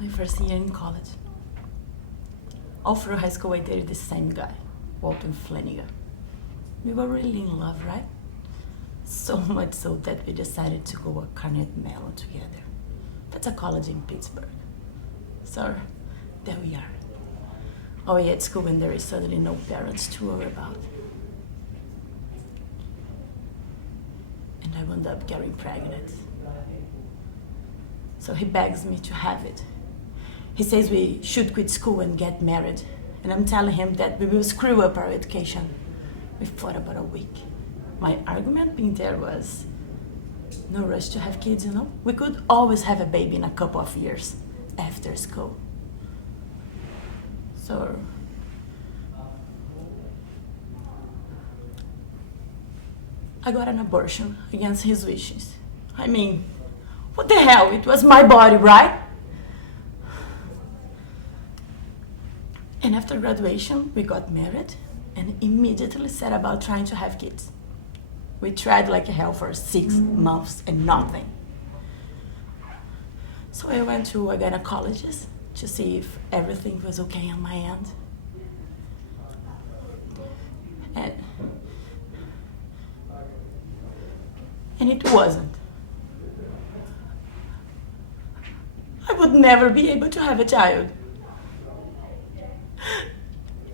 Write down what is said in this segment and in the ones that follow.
My first year in college. All through high school, I dated the same guy, Walton Flanagan. We were really in love, right? So much so that we decided to go a Carnet Mellon together. That's a college in Pittsburgh. So, there we are. Away at school, and there is suddenly no parents to worry about. And I wound up getting pregnant. So he begs me to have it. He says we should quit school and get married. And I'm telling him that we will screw up our education. We fought about a week. My argument being there was, no rush to have kids, you know? We could always have a baby in a couple of years after school. So, I got an abortion against his wishes. I mean, what the hell? It was my body, right? And after graduation, we got married and immediately set about trying to have kids. We tried like hell for 6 months and nothing. So I went to a gynecologist to see if everything was okay on my end. And it wasn't. I would never be able to have a child.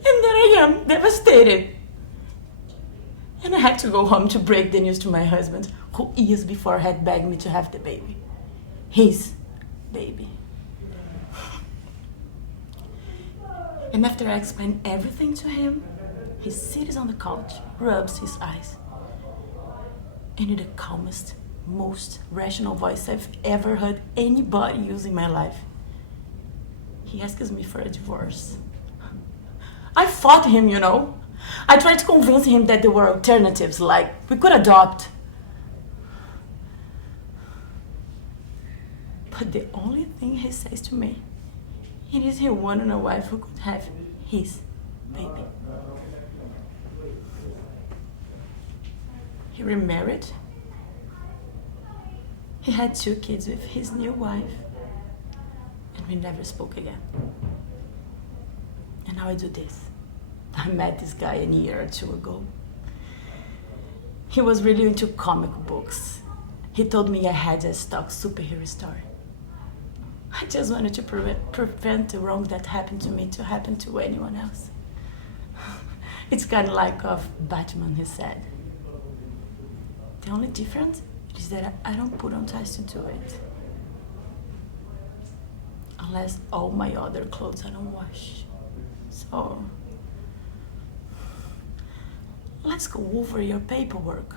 And there I am, devastated. And I had to go home to break the news to my husband, who years before had begged me to have the baby. His baby. And after I explained everything to him, he sits on the couch, rubs his eyes, and in the calmest, most rational voice I've ever heard anybody use in my life, he asks me for a divorce. I fought him, you know. I tried to convince him that there were alternatives, like we could adopt. But the only thing he says to me, it is he wanted a wife who could have his baby. He remarried. He had 2 kids with his new wife. And we never spoke again. And now I do this. I met this guy a year or 2 ago. He was really into comic books. He told me I had a stock superhero story. I just wanted to prevent the wrong that happened to me to happen to anyone else. It's kind of like of Batman, he said. The only difference is that I don't put on ties to do it. Unless all my other clothes I don't wash. So, let's go over your paperwork.